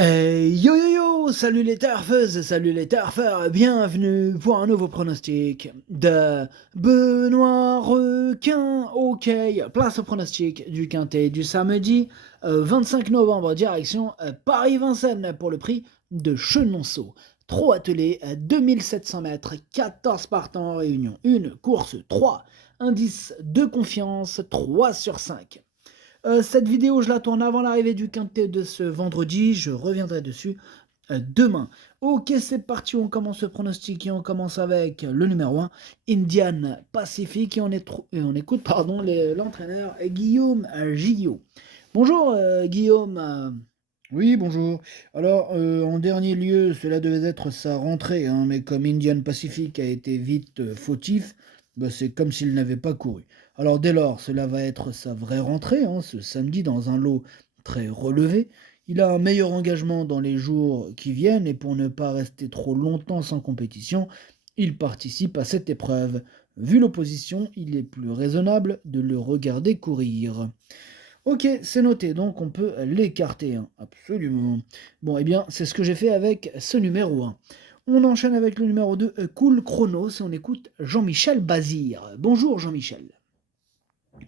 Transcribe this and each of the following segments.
Yo yo yo, salut les turfeuses, salut les turfeurs, bienvenue pour un nouveau pronostic de Benoît Requin. Ok, place au pronostic du quintet du samedi 25 novembre, direction Paris-Vincennes pour le prix de Chenonceau. Trop attelé, 2700 mètres, 14 partants en réunion, une course 3, indice de confiance 3 sur 5. Cette vidéo, je la tourne avant l'arrivée du quintet de ce vendredi. Je reviendrai dessus demain. Ok, c'est parti. On commence le pronostic et on commence avec le numéro 1, Indian Pacific. Et on écoute l'entraîneur Guillaume Gillot. Bonjour Guillaume. Oui, bonjour. Alors, en dernier lieu, cela devait être sa rentrée, hein, mais comme Indian Pacific a été vite fautif, bah, c'est comme s'il n'avait pas couru. Alors, dès lors, cela va être sa vraie rentrée, hein, ce samedi, dans un lot très relevé. Il a un meilleur engagement dans les jours qui viennent, et pour ne pas rester trop longtemps sans compétition, il participe à cette épreuve. Vu l'opposition, il est plus raisonnable de le regarder courir. Ok, c'est noté, donc on peut l'écarter, hein, absolument. Bon, eh bien, c'est ce que j'ai fait avec ce numéro 1. On enchaîne avec le numéro 2, Cool Chronos, et on écoute Jean-Michel Bazir. Bonjour Jean-Michel.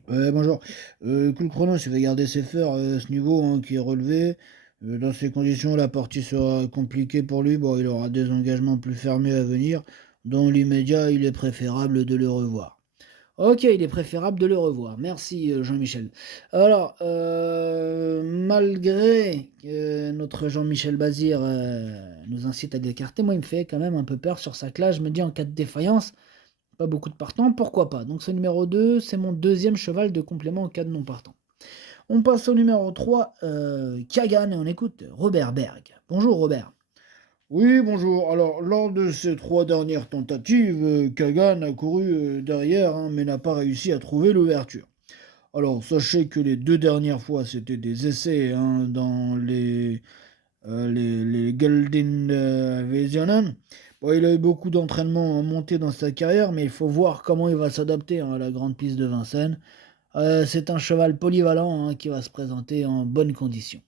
Ouais, bonjour. Cool Chrono, je vais garder ses fers à ce niveau hein, qui est relevé. Dans ces conditions, la partie sera compliquée pour lui. Bon, il aura des engagements plus fermés à venir. Dans l'immédiat, il est préférable de le revoir. Ok, il est préférable de le revoir. Merci Jean-Michel. Alors, malgré que notre Jean-Michel Bazir nous incite à l'écarter, moi il me fait quand même un peu peur sur sa classe. Je me dis en cas de défaillance, pas beaucoup de partants, pourquoi pas. Donc ce numéro 2, c'est mon deuxième cheval de complément en cas de non partant. On passe au numéro 3, Kagan, et on écoute Robert Berg. Bonjour Robert. Oui, bonjour. Alors, lors de ces trois dernières tentatives, Kagan a couru derrière, hein, mais n'a pas réussi à trouver l'ouverture. Alors, sachez que les deux dernières fois, c'était des essais hein, dans les Golden Visionen. Bon, il a eu beaucoup d'entraînement en montée dans sa carrière, mais il faut voir comment il va s'adapter hein, à la grande piste de Vincennes. C'est un cheval polyvalent hein, qui va se présenter en bonnes conditions.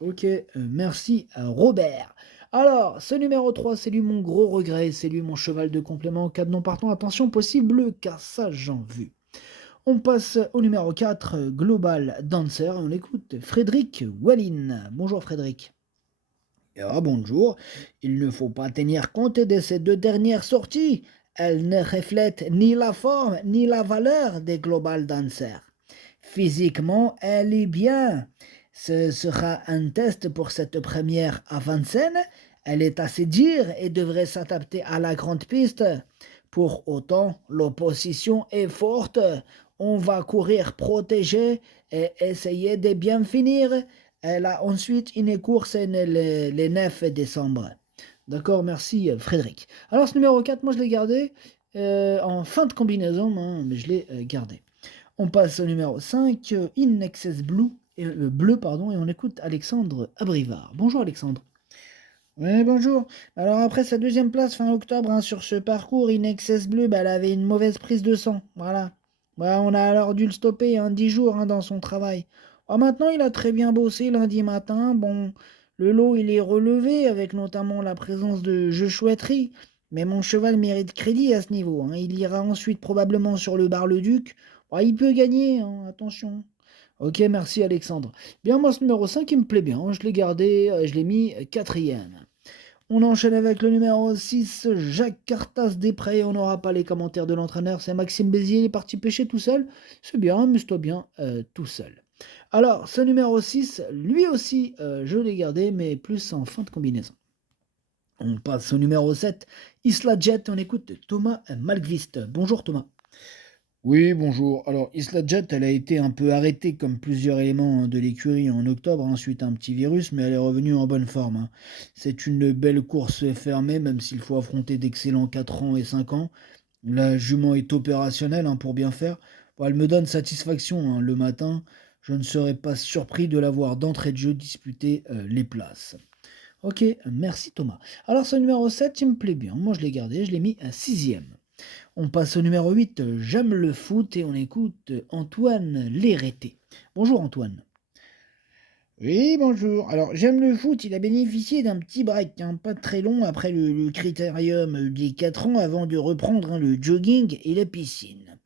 Ok, merci à Robert. Alors, ce numéro 3, c'est lui mon gros regret, c'est lui mon cheval de complément en cas de non partant. Attention, possible cassage en vue. On passe au numéro 4, Global Dancer, et on écoute Frédéric Wallin. Bonjour Frédéric. Ah, bonjour. Il ne faut pas tenir compte de ces deux dernières sorties. Elles ne reflètent ni la forme ni la valeur des Global Dancers. Physiquement, elle est bien. Ce sera un test pour cette première avant-scène. Elle est assez dure et devrait s'adapter à la grande piste. Pour autant, l'opposition est forte. On va courir protégé et essayer de bien finir. Elle a ensuite une course le 9 décembre. D'accord, merci Frédéric. Alors ce numéro 4, moi je l'ai gardé en fin de combinaison, hein, mais je l'ai gardé. On passe au numéro 5, In Excess Blue, bleu, pardon, et on écoute Alexandre Abrivard. Bonjour Alexandre. Oui, bonjour. Alors, après sa deuxième place fin octobre hein, sur ce parcours, In Excess Bleu, bah, elle avait une mauvaise prise de sang. Voilà. Bah, on a alors dû le stopper 10 jours hein, dans son travail. Alors, maintenant, il a très bien bossé lundi matin. Bon, le lot, il est relevé avec notamment la présence de Je Chouetterie. Mais mon cheval mérite crédit à ce niveau. Hein. Il ira ensuite probablement sur le Bar-le-Duc. Bah, il peut gagner, hein, attention. Ok, merci Alexandre. Bien, moi ce numéro 5, il me plaît bien. Hein. Je l'ai gardé, je l'ai mis quatrième. On enchaîne avec le numéro 6, Jacques Cartas Després. On n'aura pas les commentaires de l'entraîneur. C'est Maxime Bézier, il est parti pêcher tout seul. C'est bien, amuse-toi bien tout seul. Alors, ce numéro 6, lui aussi, je l'ai gardé, mais plus en fin de combinaison. On passe au numéro 7, Isla Jet. On écoute Thomas Malgvist. Bonjour Thomas. Oui, bonjour. Alors, Isla Jet, elle a été un peu arrêtée comme plusieurs éléments hein, de l'écurie en octobre, hein, suite à un petit virus, mais elle est revenue en bonne forme. Hein. C'est une belle course fermée, même s'il faut affronter d'excellents 4 ans et 5 ans. La jument est opérationnelle hein, pour bien faire. Bon, elle me donne satisfaction hein, le matin. Je ne serais pas surpris de la voir d'entrée de jeu disputer les places. Ok, merci Thomas. Alors ce numéro 7, il me plaît bien. Moi je l'ai gardé, je l'ai mis à sixième. On passe au numéro 8, j'aime le foot, et on écoute Antoine Lérêté. Bonjour Antoine. Oui, bonjour. Alors, j'aime le foot, il a bénéficié d'un petit break, hein, pas très long après le critérium des 4 ans avant de reprendre, hein, le jogging et la piscine.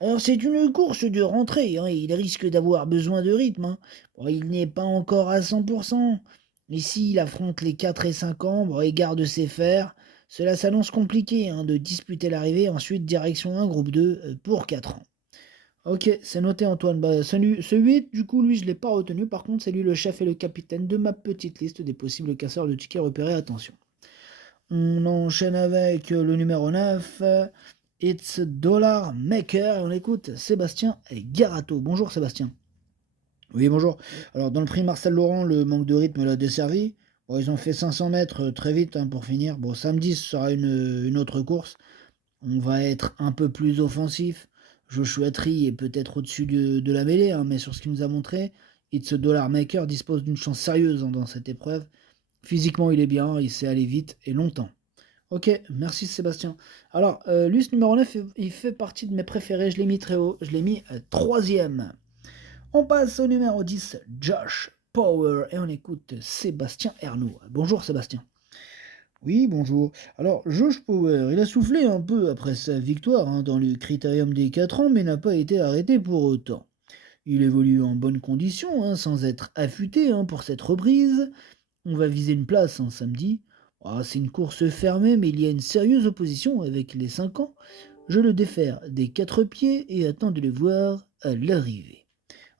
Alors, c'est une course de rentrée, hein, et il risque d'avoir besoin de rythme, hein. Bon, il n'est pas encore à 100%. Mais s'il affronte les 4 et 5 ans, bon, et garde ses fers, cela s'annonce compliqué, hein, de disputer l'arrivée, ensuite direction un groupe 2 pour 4 ans. Ok, c'est noté Antoine. Bah, ce 8, du coup, lui, je ne l'ai pas retenu. Par contre, c'est lui le chef et le capitaine de ma petite liste des possibles casseurs de tickets repérés. Attention. On enchaîne avec le numéro 9. It's Dollar Maker. Et on écoute Sébastien Garato. Bonjour Sébastien. Oui, bonjour. Alors, dans le prix Marcel Laurent, le manque de rythme l'a desservi. Bon, ils ont fait 500 mètres très vite, hein, pour finir. Bon, samedi, ce sera une autre course. On va être un peu plus offensif. Joshua Tree est peut-être au-dessus de la mêlée, hein, mais sur ce qu'il nous a montré, It's a Dollar Maker dispose d'une chance sérieuse, hein, dans cette épreuve. Physiquement, il est bien, il sait aller vite et longtemps. Ok, merci Sébastien. Alors, lui, ce numéro 9, il fait partie de mes préférés. Je l'ai mis très haut. Je l'ai mis troisième. On passe au numéro 10, Josh Power, et on écoute Sébastien Ernoult. Bonjour Sébastien. Oui, bonjour. Alors, Josh Power, il a soufflé un peu après sa victoire, hein, dans le critérium des 4 ans, mais n'a pas été arrêté pour autant. Il évolue en bonne condition, hein, sans être affûté, hein, pour cette reprise. On va viser une place, hein, samedi. Ah, c'est une course fermée, mais il y a une sérieuse opposition avec les 5 ans. Je le défère des 4 pieds et attends de le voir à l'arrivée.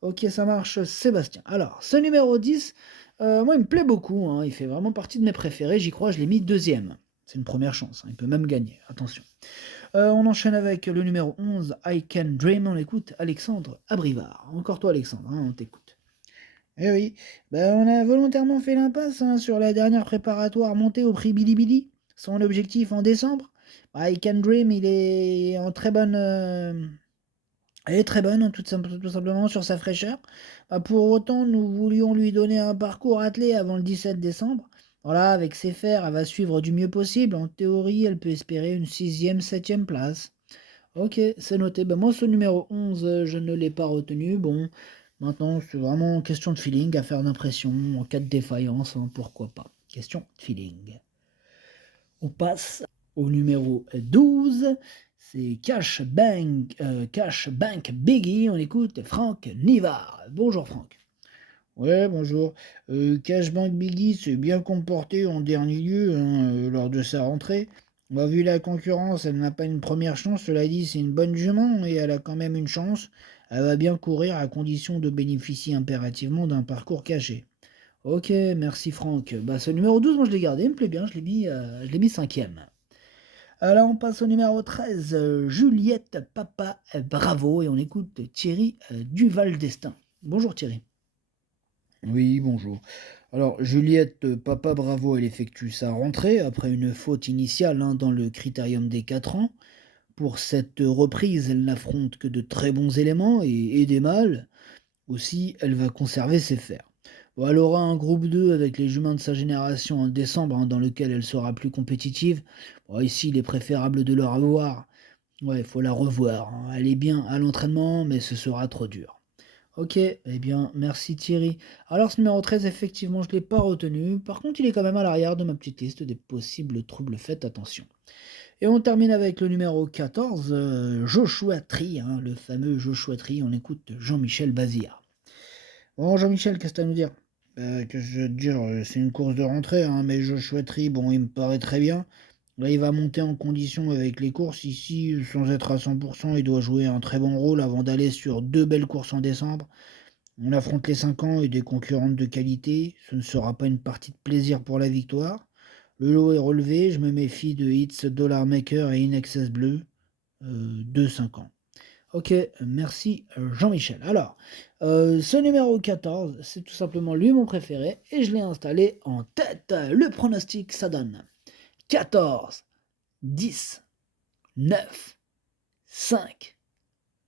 Ok, ça marche, Sébastien. Alors, ce numéro 10, moi, il me plaît beaucoup, hein, il fait vraiment partie de mes préférés. J'y crois, je l'ai mis deuxième. C'est une première chance, hein, il peut même gagner, attention. On enchaîne avec le numéro 11, I Can Dream. On écoute Alexandre Abrivard. Encore toi, Alexandre, hein, on t'écoute. Eh oui, ben, on a volontairement fait l'impasse, hein, sur la dernière préparatoire montée au prix Bilibili. Son objectif en décembre. I Can Dream, il est en très bonne, elle est très bonne, hein, tout simplement, sur sa fraîcheur. Bah, pour autant, nous voulions lui donner un parcours attelé avant le 17 décembre. Voilà, avec ses fers, elle va suivre du mieux possible. En théorie, elle peut espérer une sixième, septième place. Ok, c'est noté. Ben, moi, ce numéro 11, je ne l'ai pas retenu. Bon, maintenant, c'est vraiment question de feeling, affaire d'impression. En cas de défaillance, hein, pourquoi pas. Question de feeling. On passe au numéro 12. C'est Cash Bank Biggie. On écoute Franck Nivard. Bonjour Franck. Ouais, bonjour. Cash Bank Biggie s'est bien comporté en dernier lieu, hein, lors de sa rentrée. Bah, vu la concurrence, elle n'a pas une première chance. Cela dit, c'est une bonne jument et elle a quand même une chance. Elle va bien courir à condition de bénéficier impérativement d'un parcours caché. Ok, merci Franck. Bah, ce numéro 12, moi je l'ai gardé, il me plaît bien, je l'ai mis cinquième. Alors on passe au numéro 13, Juliette Papa Bravo, et on écoute Thierry Duval d'Estaing. Bonjour Thierry. Oui, bonjour. Alors, Juliette Papa Bravo, elle effectue sa rentrée après une faute initiale, hein, dans le critérium des 4 ans. Pour cette reprise, elle n'affronte que de très bons éléments et des mâles. Aussi, elle va conserver ses fers. Bon, elle aura un groupe 2 avec les juments de sa génération en décembre, hein, dans lequel elle sera plus compétitive. Bon, ici, il est préférable de la revoir. Ouais, il faut la revoir, hein. Elle est bien à l'entraînement, mais ce sera trop dur. Ok, eh bien, merci Thierry. Alors, ce numéro 13, effectivement, je ne l'ai pas retenu. Par contre, il est quand même à l'arrière de ma petite liste des possibles troubles. Faites attention. Et on termine avec le numéro 14, Joshua Tree, hein, le fameux Joshua Tree. On écoute Jean-Michel Bazir. Bon, Jean-Michel, qu'est-ce que t'as à nous dire? Que je veux te dire, c'est une course de rentrée, hein, mais Joshua Tree, bon, il me paraît très bien. Là, il va monter en condition avec les courses. Ici, sans être à 100%, il doit jouer un très bon rôle avant d'aller sur deux belles courses en décembre. On affronte les 5 ans et des concurrentes de qualité. Ce ne sera pas une partie de plaisir pour la victoire. Le lot est relevé. Je me méfie de Hits, Dollar Maker et Inexcess Bleu, de 5 ans. Ok, merci Jean-Michel. Alors, ce numéro 14, c'est tout simplement lui mon préféré et je l'ai installé en tête. Le pronostic, ça donne 14, 10, 9, 5,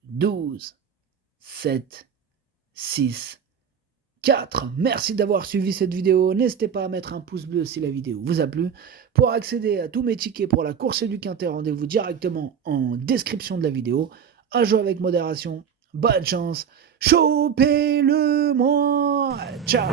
12, 7, 6, 4. Merci d'avoir suivi cette vidéo. N'hésitez pas à mettre un pouce bleu si la vidéo vous a plu. Pour accéder à tous mes tickets pour la course du Quintet, rendez-vous directement en description de la vidéo. À jouer avec modération. Bonne chance. Chopez-le moi. Ciao!